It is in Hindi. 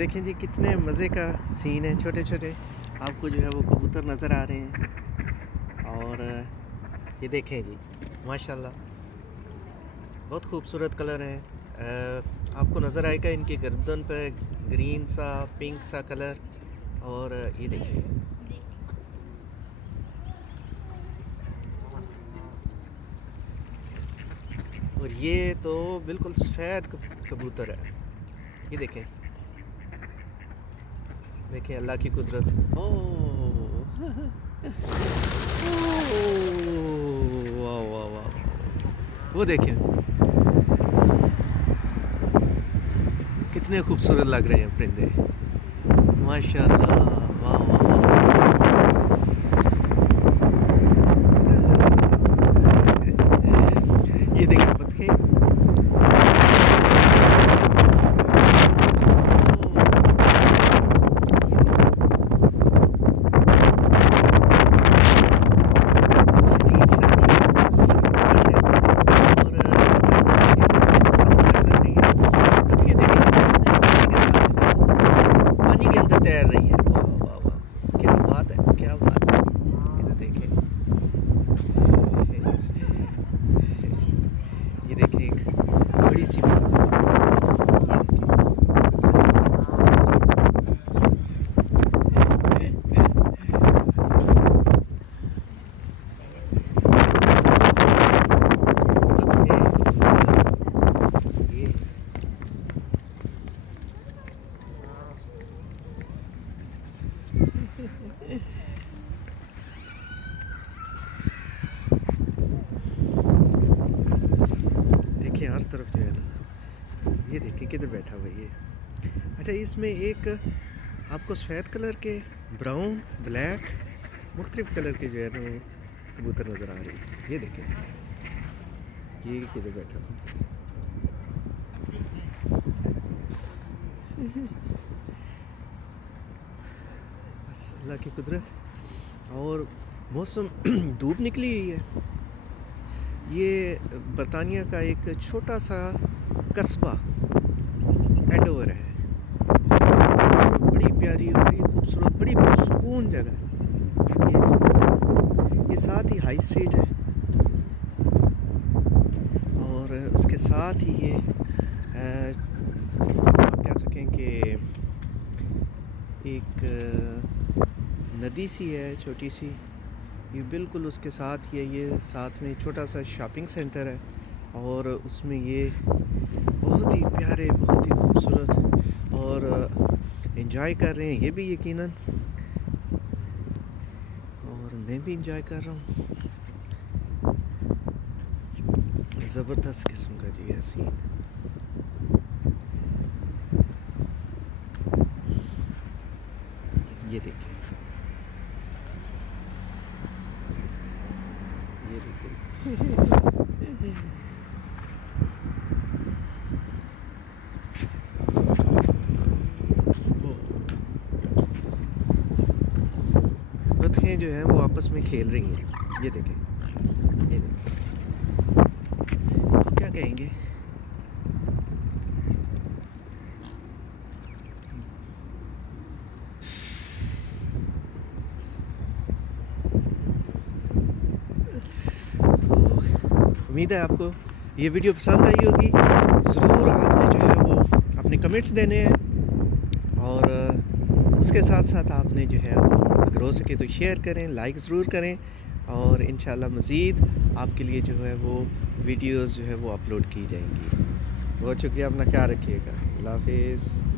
देखें जी कितने मज़े का सीन है। छोटे छोटे आपको जो है वो कबूतर नज़र आ रहे हैं। और ये देखें जी, माशाल्लाह बहुत खूबसूरत कलर है। आपको नज़र आएगा इनकी गर्दन पर ग्रीन सा पिंक सा कलर। और ये देखें, और ये तो बिल्कुल सफ़ेद कबूतर है। ये देखें, देखें अल्लाह की कुदरत। ओह वाह वाह वाह, वो देखें कितने खूबसूरत लग रहे हैं परिंदे, माशाल्लाह। वाह वाह वाह, ये देखें बतखें। तैर रही है। वाह वाह वाह, क्या बात है, क्या बात है। इधर देखें, ये देखें एक बड़ी सी देखिए हर तरफ जो है ना, ये देखिए किधर बैठा हुआ है ये। अच्छा, इसमें एक आपको सफ़ेद कलर के, ब्राउन, ब्लैक, मुख्तलिफ कलर के जो है ना वो कबूतर नज़र आ रहे हैं। ये देखें ये किधर बैठा हुआ। बस अल्लाह की कुदरत। और मौसम धूप निकली हुई है। ये बरतानिया का एक छोटा सा कस्बा एंडोवर है। और बड़ी प्यारी, बड़ी खूबसूरत, बड़ी पुरसुकून जगह है ये साथ ही हाई स्ट्रीट है। और उसके साथ ही ये आप कह सकें कि एक नदी सी है छोटी सी। ये बिल्कुल उसके साथ ही है। ये साथ में छोटा सा शॉपिंग सेंटर है और उसमें ये बहुत ही प्यारे, बहुत ही खूबसूरत और एंजॉय कर रहे हैं ये भी यकीनन, और मैं भी एंजॉय कर रहा हूँ। ज़बरदस्त किस्म का जी है सीन। ये देखिए, ये देखिए बतखें जो हैं वो आपस में खेल रही हैं। ये देखें, ये देखें, तो क्या कहेंगे। तो उम्मीद है आपको ये वीडियो पसंद आई होगी। ज़रूर आपने जो है वो अपने कमेंट्स देने हैं, और उसके साथ साथ आपने जो है वो अगर हो सके तो शेयर करें, लाइक ज़रूर करें। और इंशाल्लाह मज़ीद आपके लिए जो है वो वीडियोज़ जो है वो अपलोड की जाएंगी। बहुत शुक्रिया, अपना ख्याल रखिएगा। अल्लाह हाफ़िज़।